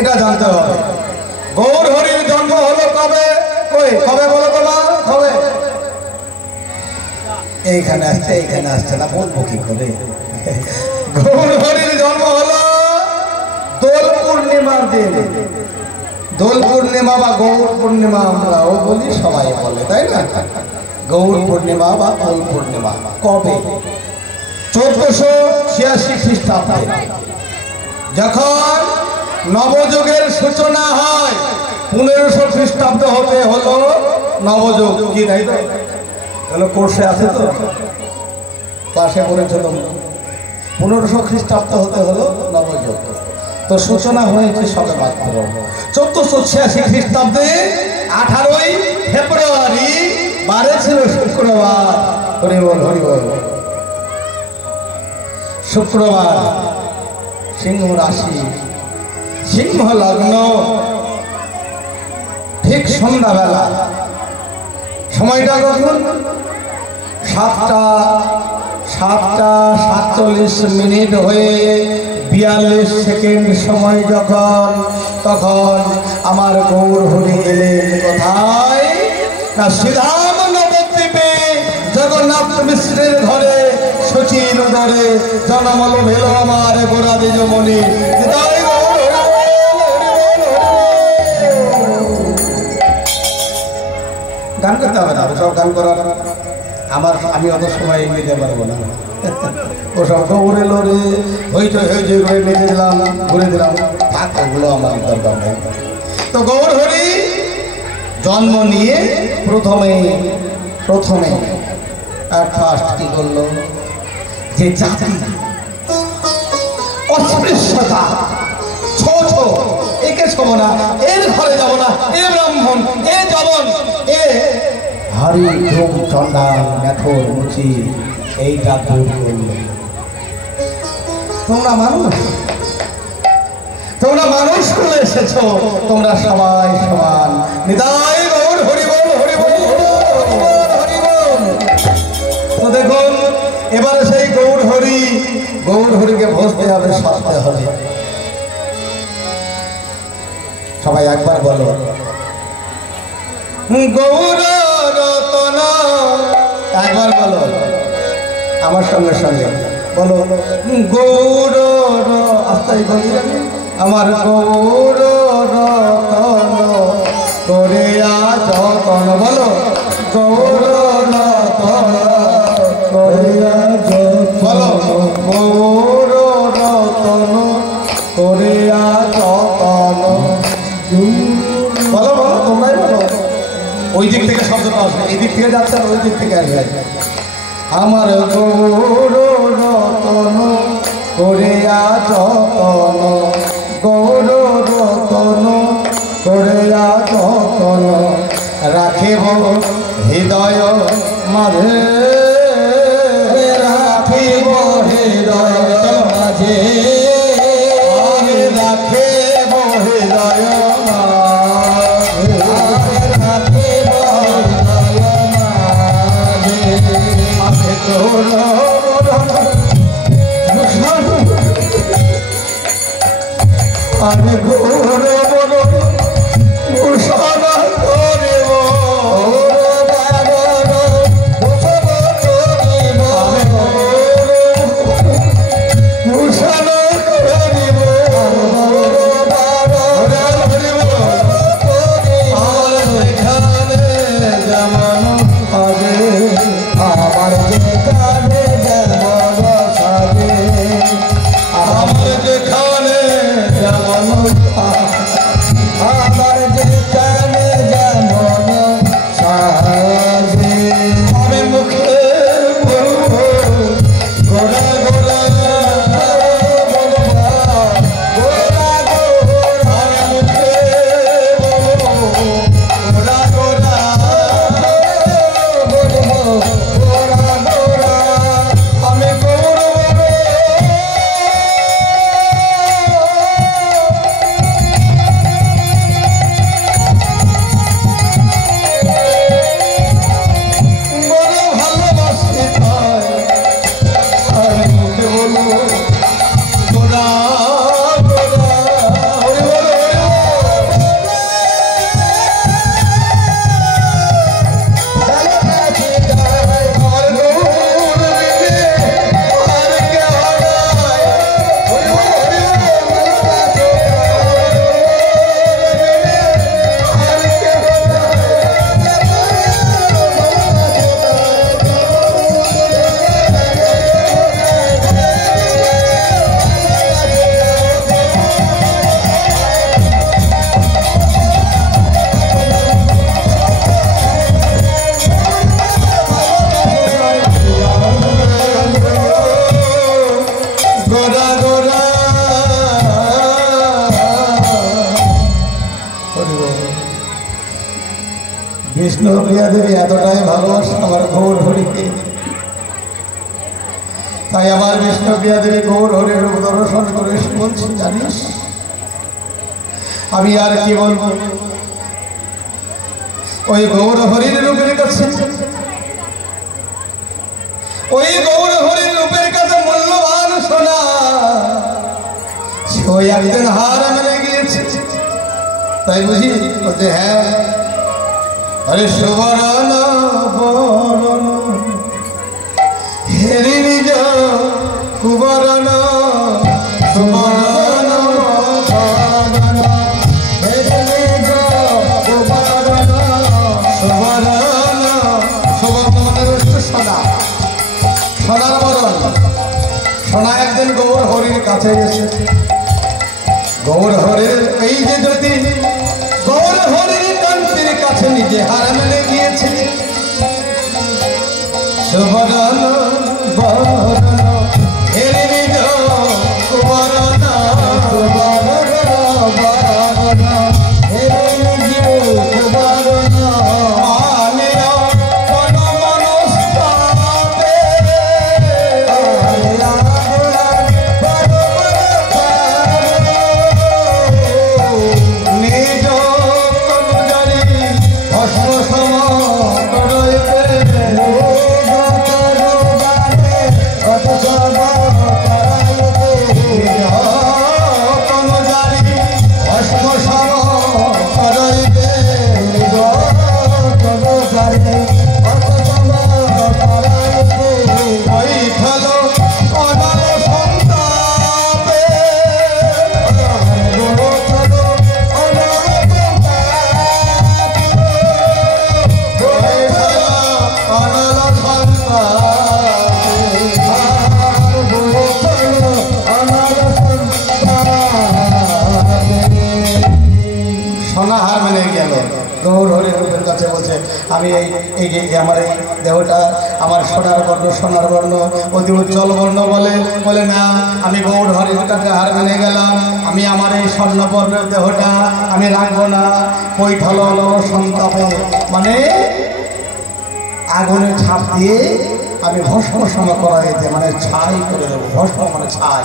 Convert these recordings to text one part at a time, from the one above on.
এটা জানতে হবে। গৌর হরির জন্ম হলো কবে? কবে বলো তোমার? কবে? এইখানে আসছে না, বলবো কি করে? গৌর হরির জন্ম হলো দোল পূর্ণিমার দিন। দোল পূর্ণিমা বা গৌর পূর্ণিমা আমরাও বলি, সবাই বলে, তাই না? গৌর পূর্ণিমা বা দোল পূর্ণিমা কবে? 1486 খ্রিস্টাব্দে যখন নবযুগের সূচনা হয়। 1500 খ্রিস্টাব্দ হতে হলো নবযুগ। কি তাই তো? তাহলে কোর্সে আছে তো, ক্লাসে পড়েছে তোমরা। 1500 খ্রিস্টাব্দ হতে হলো নবযুগ। তো সূচনা হয়েছে সবে মাত্র 1486 খ্রিস্টাব্দে 18ই ফেব্রুয়ারি, বারে ছিল শুক্রবার। হরিবল হরিবল। শুক্রবার, সিংহ রাশি, সিংহ লগ্ন, ঠিক সন্ধ্যাবেলা। সময়টা কখন? 7টা 47 হয়ে 42 সেকেন্ড সময় যখন, তখন আমার গৌর হরি এলেন কোথায়? না শ্রীধাম নবদ্বীপে জগন্নাথ মিশ্রের ঘরে শচীন উদরে জনমল ভেল আমার গোড়া দ্বিজমণি। গান করতে হবে না, ওসব গান করার আমি অত সময় নিতে পারবো না। ওসব গৌরে লোরে হইচই করে নিয়ে দিলাম, ঘুরে দিলাম, থাক, ওগুলো আমার দরকার নেই। তো গৌর হরি জন্ম নিয়ে প্রথমে ফার্স্ট কি করলো? যে জাতি অস্পৃশ্যতা, ছোট, একে ছোব না, এর ঘরে যাব না, এ ব্রাহ্মণ, এ জবন, এ হরি ধূম চন্ডাল মেথর মুচি, এইটা দূর করলো। তোমরা মানুষ হলে এসেছো, তোমরা সবাই সমান। নিতাই গৌর হরিবল হরিবল হরিবল। তো দেখুন, এবারে সেই গৌর হরিকে ভজতে হবে, সারতে হবে। সবাই একবার বলো, গৌর রতন। একবার বলো আমার সঙ্গে বলো, গৌর আস্তাই বলি আমার গৌর রতন করে যতন। বলো গৌর রতন করে বলো গৌর রতন করে যতন। বলো তোমরাই বলো। ওই দিক থেকে শব্দটা আসবে, এই দিক থেকে যাচ্ছে, ওই দিক থেকে আসবে। আমার গৌর রতন করে যতন, গৌর রতন করে যতন, রাখিব হৃদয় মাঝে, রাখিব হৃদয় মাঝে, রাখিব হৃদয় আমি গৌর বলো ভূষণ করিব, ভূষণ করিব, আমার যেখানে যেমন হবে, আমার যেখানে যেমন সাজে, আমার যেখানে যেমন, আমার যেখানে বিষ্ণুপ্রিয়া দেবী এতটাই ভালোবাসে আমার গৌর হরিকে, তাই আমার বিষ্ণুপ্রিয়া দেবী গৌর হরির রূপ দর্শন করে বলছি, জানিস আমি আর কি বলবো, ওই গৌর হরির রূপের কাছে, ওই গৌর হরির রূপের কাছে মূল্যবান সোনা ওই একদিন হার মেলে গিয়েছে। তাই বুঝি বলছে, হ্যাঁ আরে সুবর্ণ বরণ হেরি নিজ কুবরণ, সুবর্ণ বরণ হেরি নিজ কুবরণ, সুবর্ণ সুবর্ণ মানে হচ্ছে সোনা, সোনার বরণ। সোনা একদিন গৌর হরির কাছে এসে, গৌর হরির এই যে যদি গৌর হরির কান্তির কাছে নিজে হার মেলে গিয়েছে। সুবর্ণ বরণ হেরি নিজ কুবরণ, সুবর্ণ বরণ হেরি নিজ কুবরণ, মানিয়া মন মনস্তাপে নিজ অনুযায়ী ভস্ম সম করইতে, সোনাহার মানে গেল। গৌর হরির রূপের কাছে বলছে, আমি এই যে আমার এই দেহটা আমার সোনার বর্ণ, সোনার বর্ণ অতি উজ্জ্বল বর্ণ বলে না, আমি গৌর হরির কাছে হার মেনে গেলাম, আমি আমার এই স্বর্ণবর্ণের দেহটা আমি রাখবো না। কৈঠল সন্তাপে মানে আগুনে ছাপ দিয়ে আমি ভস্ম সম করা যেতে, মানে ছাই করে দেবো, ভস্ম মানে ছাই,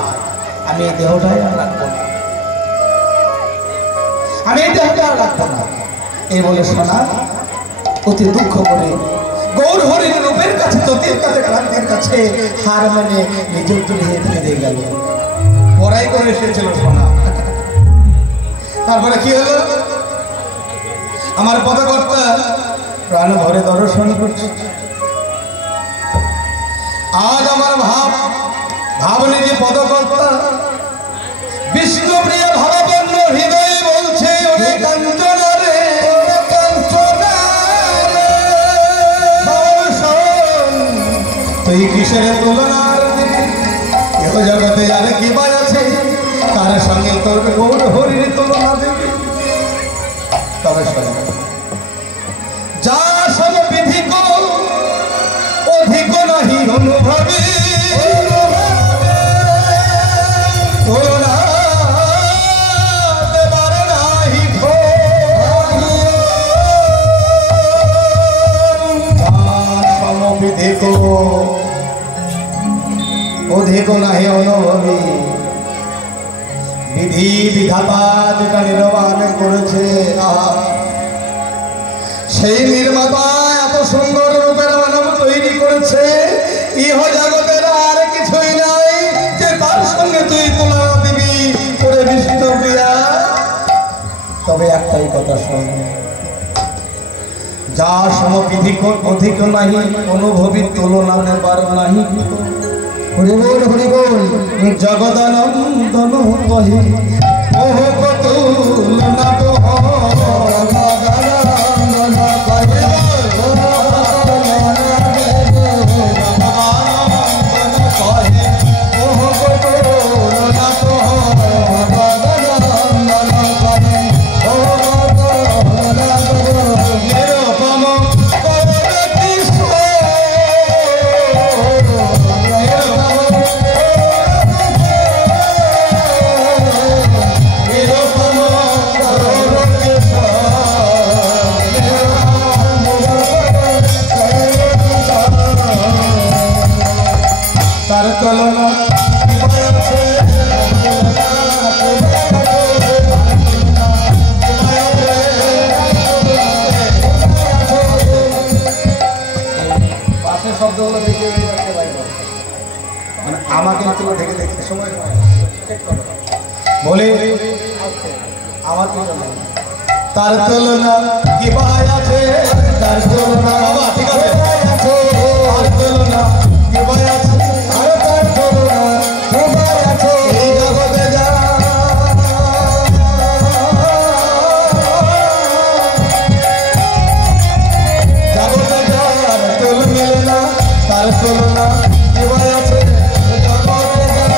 আমি এই দেহটাই আর রাখবো না, আমি এই দেহটা আর রাখবো না। এই বলে সোনা অতি দুঃখ করে গৌর হরির রূপের কাছে, জ্যোতির কাছে, ক্রান্তির কাছে হার মানে নিজের তুলে ফিরে গেল। পড়াই করে এসেছিল সোনা। তারপরে কি হলো, আমার পদকর্তা প্রাণ ভরে দর্শন করছে। আজ আমার ভাবনি যে পদকর্তা বিষ্ণুপ্রিয়া ভাবাপন্ন হৃদয়ে বলছে, ওরে কাঞ্চনা রে, কাঞ্চনা রে, তুই কিসের তুলনার দিবি, এত জগতে আর কি বাই আছে, তার সঙ্গে তোর গৌর হরির তুলনা দিবি। তবে শোনো, যা সব বিধিক অধিক নাহি অনুভবে, তুলনা দেবার নাহি সমবিধিক অধিক নাহি অনুভবী। বিধি বিধাতা যেটা নির্মাণ করেছে, সেই নির্মাতা এত সুন্দর রূপের মানব তৈরি করেছে, ইহ জগতের আর কিছুই নাই যে তার সঙ্গে তুই তুলনা দিবি, করে বিষ্ণুপ্রিয়া। তবে একটাই কথা শোন, যা সমবিধিক অধিক নাহি অনুভবী, তুলনা নেবার নাহি। হরি বল হরি বল, জগদানন্দন কহি ওহ তুলনা তো আমাকে একটু ঢেকে দেখে সময় বলে আমার তার তুলনা কি ভাই আছে, তার তুলনা বাবা ঠিক আছে, তার তুলনা কি ভাই আছে, আর তার তুলনা কি ভাই আছে এই জগতে যা জগতে যার তুল মেলে না, তার তুলনা কি ভাই আছে জগতে যা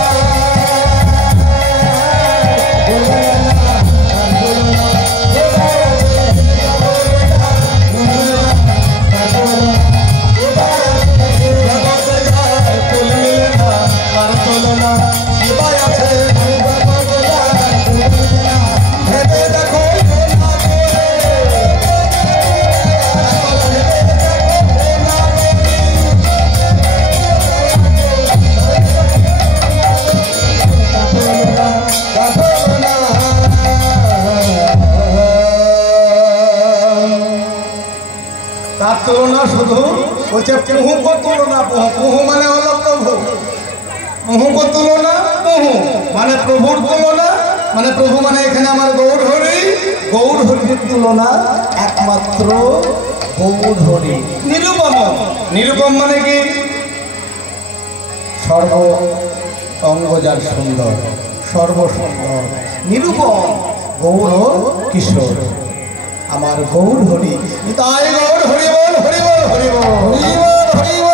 তার তুলনা শুধু বলছে প্রভু তুলনা, প্রভু মানে হলো প্রভু, প্রভু তুলনা, প্রভু মানে প্রভুর তুলনা, মানে প্রভু মানে এখানে আমার গৌর হরি, গৌর হরির তুলনা একমাত্র গৌর হরি। নিরুপম, নিরুপম মানে কি সর্ব অঙ্গজার সুন্দর, সর্বসুন্দর, নিরুপম গৌর কিশোর আমার গৌর হরি। তাই গৌর হরি বল, হরি বল, হরি বল, হরি বল, হরি বল।